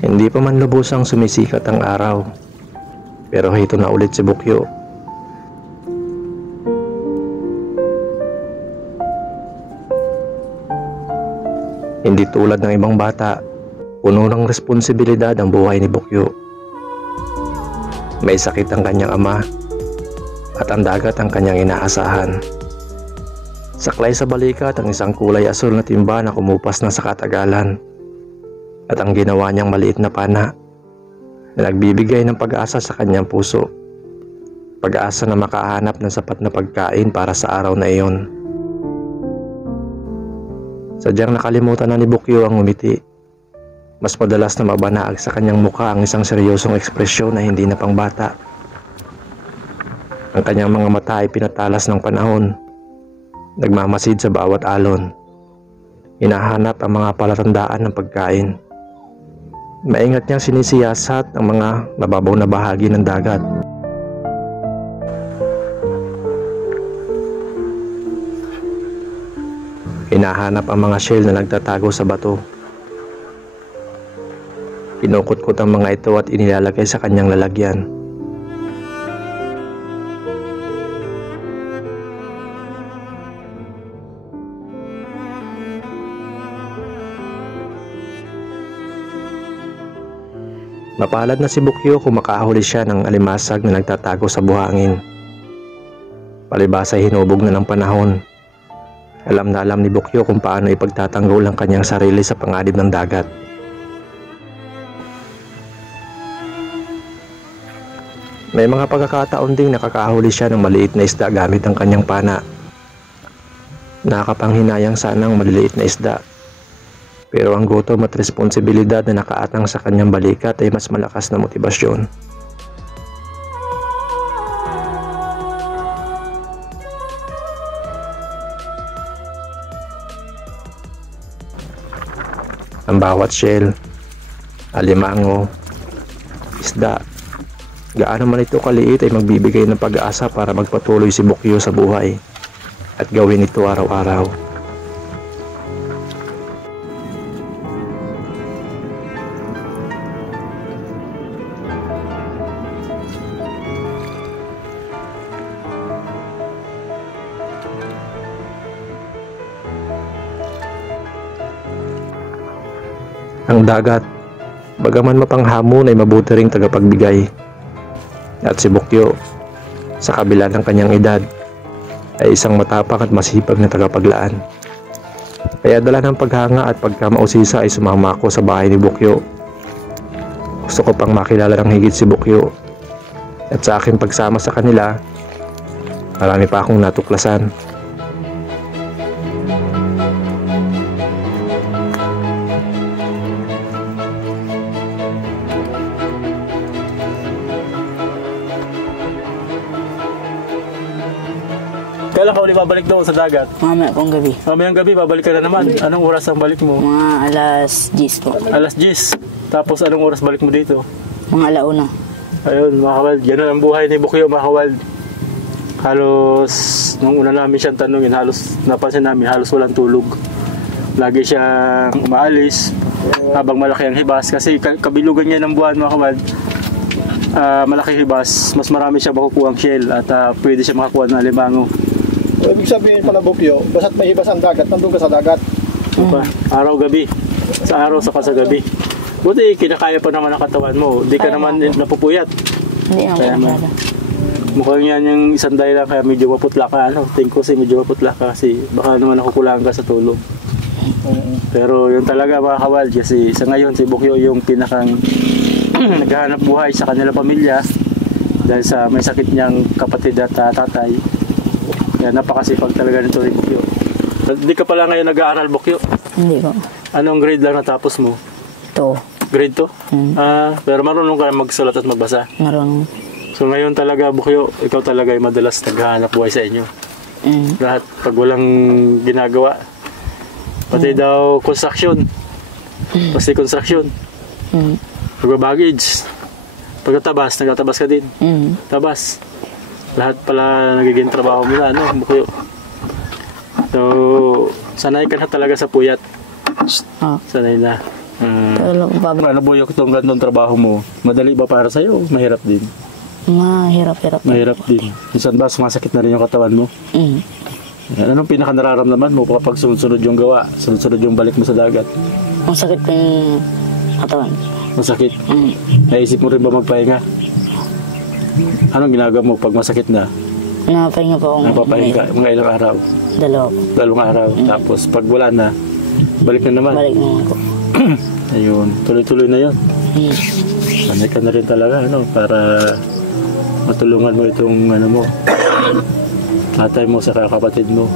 Hindi pa man lubusang sumisikat ang araw, pero hito na ulit si Bukyo. Hindi tulad ng ibang bata, puno ng responsibilidad ang buhay ni Bukyo. May sakit ang kanyang ama at ang dagat ang kanyang inaasahan. Saklay sa balikat ang isang kulay asul na timba na kumupas na sa katagalan at ang ginawa niyang maliit na pana na nagbibigay ng pag-asa sa kanyang puso. Pag-asa na makahanap ng sapat na pagkain para sa araw na iyon. Sadyang nakalimutan na ni Bukyo ang ngumiti. Mas madalas na mabanaag sa kanyang mukha ang isang seryosong ekspresyon na hindi na pangbata. Ang kanyang mga mata ay pinatalas ng panahon, nagmamasid sa bawat alon. Hinahanap ang mga palatandaan ng pagkain. Maingat niyang sinisiyasat ang mga mababaw na bahagi ng dagat. Hinahanap ang mga shell na nagtatago sa bato. Kinukot-kot ang mga ito at inilalagay sa kanyang lalagyan. Mapalad na si Bukyo kung makahuli siya ng alimasag na nagtatago sa buhangin. Palibasa hinubog na ng panahon. Alam na alam ni Bukyo kung paano ipagtatanggol ang kanyang sarili sa panganib ng dagat. May mga pagkakataon ding nakakahuli siya ng maliit na isda gamit ang kanyang pana. Nakakapanghinayang sana ang maliliit na isda. Pero ang gutom at responsibilidad na nakaatang sa kanyang balikat ay mas malakas na motibasyon. Ang bawat shell, alimango, isda, gaano man ito kaliit ay magbibigay ng pag-asa para magpatuloy si Bukyo sa buhay at gawin ito araw-araw. Ang dagat, bagaman mapanghamon ay mabuti ring tagapagbigay. At si Bukyo, sa kabila ng kanyang edad, ay isang matapang at masipag na tagapaglaan. Kaya dala ng paghanga at pagkamausisa ay sumama ako sa bahay ni Bukyo. Gusto ko pang makilala ng higit si Bukyo. At sa aking pagsama sa kanila, marami pa akong natuklasan. Kailan ka uli babalik doon sa dagat? Mamaya pong gabi. Mamayang gabi, babalik ka na naman. Anong oras ang balik mo? Mga alas 10 po. Alas 10. Tapos anong oras balik mo dito? Mga alauna. Ayun, mga kawald. Ganun ang buhay ni Bukyo, mga kawald. Halos, nung una namin siyang tanungin, halos napansin namin, halos walang tulog. Lagi siyang umaalis habang malaki ang hibas. Kasi kabilugan niya ng buwan, mga kawald. Malaki hibas, mas marami siya makukuha ang shell at pwede siya makakuha ng alimango. Ibig sabihin pala, Bukyo, basta't may hibas ang dagat, nandun ka sa dagat. Araw-gabi. Sa araw, saka sa gabi. Buti, kinakaya pa naman ang katawan mo. Di ka naman napupuyat. Hindi Kaya naman. mukhang yan yung isang dahilan kaya medyo maputla ka. Think ko kasi medyo maputla ka kasi baka naman nakukulangan ka sa tulog. Pero yun talaga, mga kawal, kasi sa ngayon si Bukyo yung pinakang naghahanap buhay sa kanilang pamilya dahil sa may sakit niyang kapatid at tatay. Kaya napakasipag talaga nito ni Bukyo. Hindi ka pala ngayon nag-aaral, Bukyo? Hindi po. Anong grade lang natapos mo? Ito. Grade 2? Pero marunong ka magsulat at magbasa? Marunong. So ngayon talaga, Bukyo, ikaw talaga ay madalas naghahanap buhay sa inyo. Lahat, pag walang ginagawa. Pati daw construction. Pati construction. Pagbabagage. Pagkatabas, nagtatabas ka din. Tabas. Lahat pala nagiging trabaho mo na, Bukyo. So, sanay ka na talaga sa puyat. Sanay na. Tulog pa. Ano Buyok, itong ganitong trabaho mo, madali ba para sa'yo? Mahirap din. Mahirap-hirap. Mahirap din. Minsan ba sumasakit na rin yung katawan mo? Anong pinaka nararamdaman mo kapag sunod-sunod yung gawa, sunod-sunod yung balik mo sa dagat? Ang sakit ko yung katawan. Masakit? Naisip mo rin ba magpahinga? Anong ginagawa mo pag masakit na? Napahinga po ako. Napapahinga mga ilang araw? Dalawa po. Dalawang araw. Tapos pag wala na, balik na naman. Balik naman po. Ayun, tuloy-tuloy na yun. Sanay ka na rin talaga, para matulungan mo itong mo, tatay mo sa kapatid mo.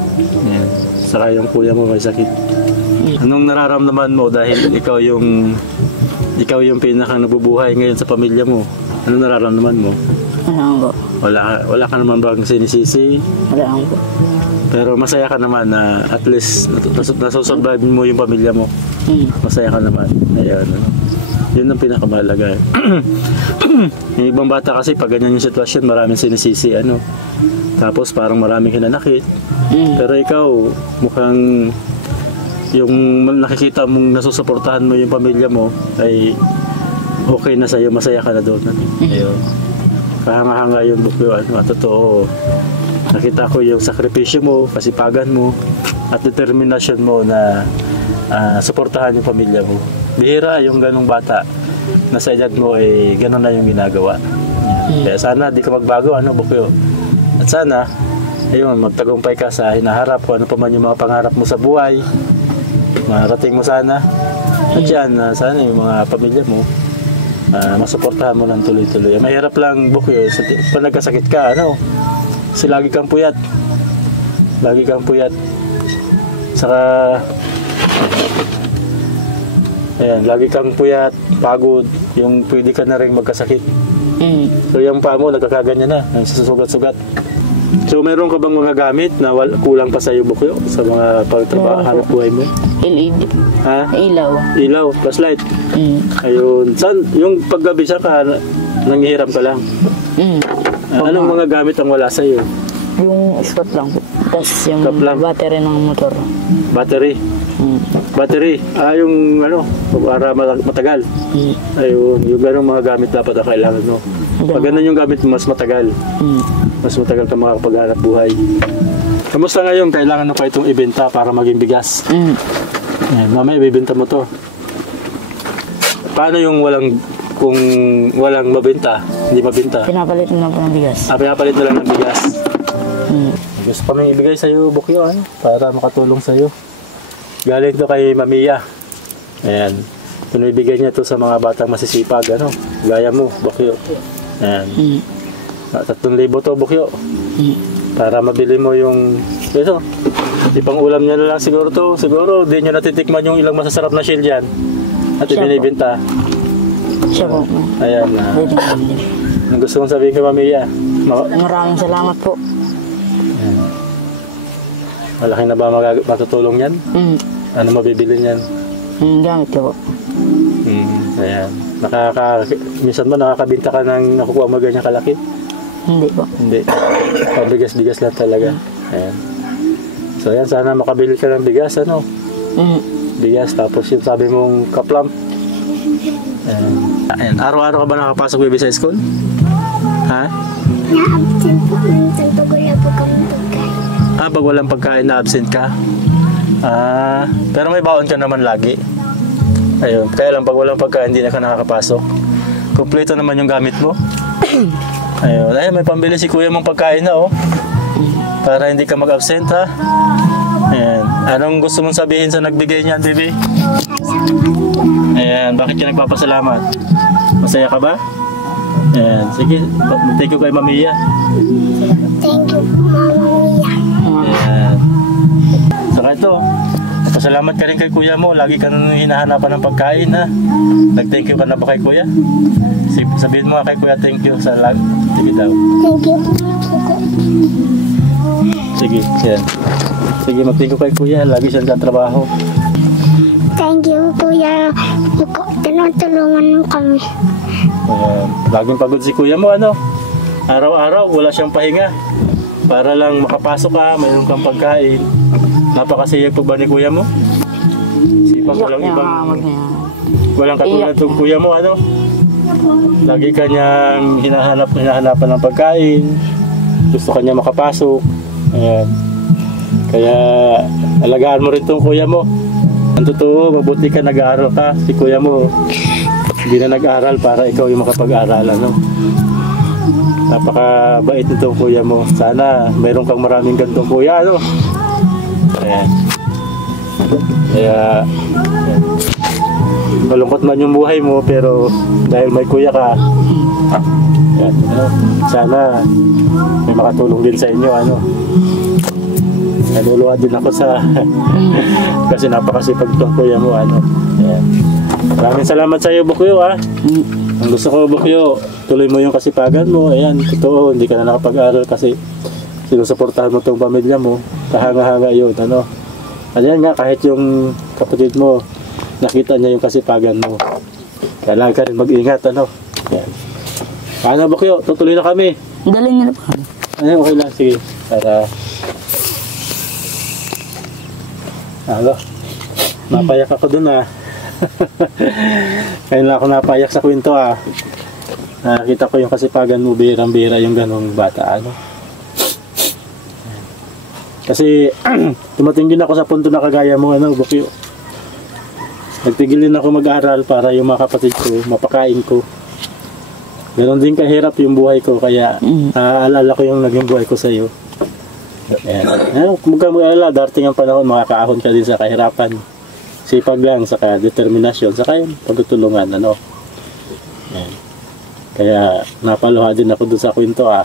Ayan. Saka yung kuya mo may sakit. Anong nararamdaman mo dahil ikaw yung pinaka nabubuhay ngayon sa pamilya mo? Anong nararamdaman mo? Wala po. Wala ka naman bang sinisisi? Wala po. Pero masaya ka naman na at least nasusurvive mo yung pamilya mo. Masaya ka naman. Ayan, yun ang pinakamahalaga. Yung ibang bata kasi pag ganyan yung sitwasyon, maraming sinisisi, Tapos parang maraming hinanakit. Pero ikaw, mukhang yung nakikita mong nasusuportahan mo yung pamilya mo ay okay na sa'yo, masaya ka na doon. Ayun. Kahanga-hanga yung Bukyo, totoo. Nakita ko yung sakripisyo mo, kasipagan mo, at determinasyon mo na suportahan yung pamilya mo. Bihira yung ganong bata na sa edad mo ay ganon na yung ginagawa. Kaya sana di ka magbago, Bukyo. At sana, ayun, magtagumpay ka sa hinaharap kung ano pa man yung mga pangarap mo sa buhay. Marating mo sana. At yan, sana yung mga pamilya mo, masuportahan mo ng tuloy-tuloy. Mahirap lang, Bukyo, pag nagkasakit ka, kasi lagi kang puyat. Lagi kang puyat. Saka, ayan, lagi kang puyat, pagod, yung pwede ka na rin magkasakit. So yung paa mo, nagkakaganyan na, susugat-sugat. So meron ka bang mga gamit na kulang pa sa iyo, Bukyo, sa mga pagtrabaho, hanap buhay mo? LED. Ha? Ilaw. Ilaw, flashlight. Ayun. Saan, yung paggabi siya ka, nangihiram ka lang? Anong mga gamit ang wala sa iyo? Yung spot lang po. Tapos yung lang. battery ng motor. Battery? Battery? Yung para matagal? Ayun, yung ganong mga gamit dapat na kailangan mo. Pag ganun yung gamit, mas matagal. Mas matagal ka makakapaghanap buhay. Kamusta ngayon? Kailangan na pa itong ibenta para maging bigas. Ayan, mamaya ibibenta mo to. Paano yung kung walang mabenta, hindi mabenta? Pinapalit na po ng bigas. Pinapalit na lang ng bigas. Gusto pa may ibigay sa'yo, Bukyo, para makatulong sa'yo. Galing to kay Mamiya. Ayan. Pinibigay niya to sa mga batang masisipag, gaya mo, Bukyo. Ayan. 3,000 to, Bukyo. Para mabili mo yung ito. Ipang ulam niya na lang siguro to. Siguro di nyo natitikman yung ilang masasarap na shell dyan. At ibinibinta. Siya po. Ayan. Ang gusto mong sabihin kay Mamiya? Maraming salamat po. Ayan. Malaki na ba matutulong yan? Ano mabibili niyan? Gamit ko po. Ayan. Minsan ba nakakabinta ka ng nakukuha mo ganyan kalaki? Hindi po. Hindi. Pabigas-bigas lang talaga. Ayan. So yan, sana makabili ka ng bigas, Bigas, tapos yung sabi mong kaplam. Ayan. Araw-araw ka ba nakapasok, baby, sa school? Ha? Na-absent po. Minsan pag wala po kami pagkain. Pag walang pagkain, na-absent ka? Pero may baon ka naman lagi. Ayun. Kaya lang, pag walang pagkain, hindi na ka nakakapasok. Kompleto naman yung gamit mo. Ayun. Ay, may pambili si kuya mong pagkain na, para hindi ka mag-absent, ha? Ayan. Anong gusto mong sabihin sa nagbigay niyan, baby? Ayan. Bakit ka nagpapasalamat? Masaya ka ba? Ayan. Sige. Thank you kay Mamiya. Thank you, Mama Mia. Ayan. Saka ito. Pasalamat ka rin kay kuya mo. Lagi ka nung hinahanapan ng pagkain, ha? Nag-thank you ka na ba kay kuya? Sabihin mo kay kuya, thank you sa lag. Sige daw. Thank you. Sige, yan. Sige, mag-thank you kay kuya. Lagi siyang katrabaho. Thank you, Kuya. Tinutulungan mo kami. Ayan. Laging pagod si kuya mo, Araw-araw, wala siyang pahinga. Para lang makapasok ka, mayroon kang pagkain. Napakasiyag pa ba ni kuya mo? Sipag walang ibang... Walang katulad Iyak. ng kuya mo, ano? Lagi kanyang hinahanapan ng pagkain. Gusto kanya makapasok. Ayan. Kaya alagaan mo rin tong kuya mo. Ang totoo, mabuti ka nag-aaral ka. Si kuya mo, hindi na nag-aaral para ikaw yung makapag-aaral, ano? Napakabait nitong kuya mo. Sana mayroon kang maraming gantong kuya, ano? Ayan. Kaya malungkot man yung buhay mo, pero dahil may kuya ka, yan, ano, sana may makatulong din sa inyo, ano. Naluluwa din ako sa kasi napakasipag tong kuya mo, ano. Yan. Maraming salamat sa iyo, Bukyo, ha. Ang gusto ko, Bukyo, tuloy mo yung kasipagan mo. Ayan, totoo, hindi ka na nakapag-aral kasi sinusuportahan mo tong pamilya mo. Kahanga-hanga yun, ano. Ayan nga, kahit yung kapatid mo, nakita niya yung kasipagan mo. Kailangan ka rin mag-ingat, ano. Yan. Paano, Bukyo? Tutuloy na kami. Dali niyo na po. Ano, okay lang, sige. Para ano, napayak ako dun, ha. Kaya na ako napayak sa kwento, ha. Nakita ko yung kasipagan mo, birang-bira yung ganong bata, ano. Kasi tumating din ako sa punto na kagaya mo, ano, Bukyo. Nagtigil din ako mag-aral para yung mga kapatid ko, mapakain ko. Ganon din kahirap yung buhay ko, kaya naaalala ko yung naging buhay ko sa iyo. Ayan. Kung mag-alala, darating ang panahon, makakaahon ka din sa kahirapan. Sipag lang, saka determinasyon, saka yung pagtutulungan, ano. Ayan. Kaya napaluha din ako dun sa kwento, ah.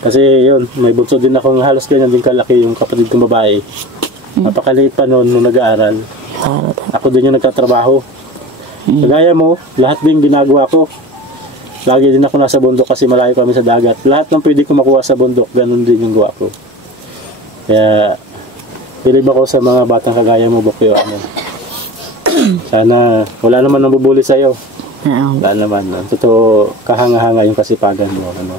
Kasi yun, may bunso din akong halos ganyan din kalaki yung kapatid kong babae. Napakaliit pa noon nung nag-aaral. Ako din yung nagtatrabaho. Kagaya mo, lahat din ginagawa ko. Lagi din ako nasa bundok kasi malayo kami sa dagat. Lahat ng pwede ko makuha sa bundok, ganun din yung gawa ko. Kaya, bilib ako sa mga batang kagaya mo, Bukyo. Ano. Sana, wala naman nang bubuli sa'yo. Wala naman. Totoo, kahanga-hanga yung kasipagan mo. Ano.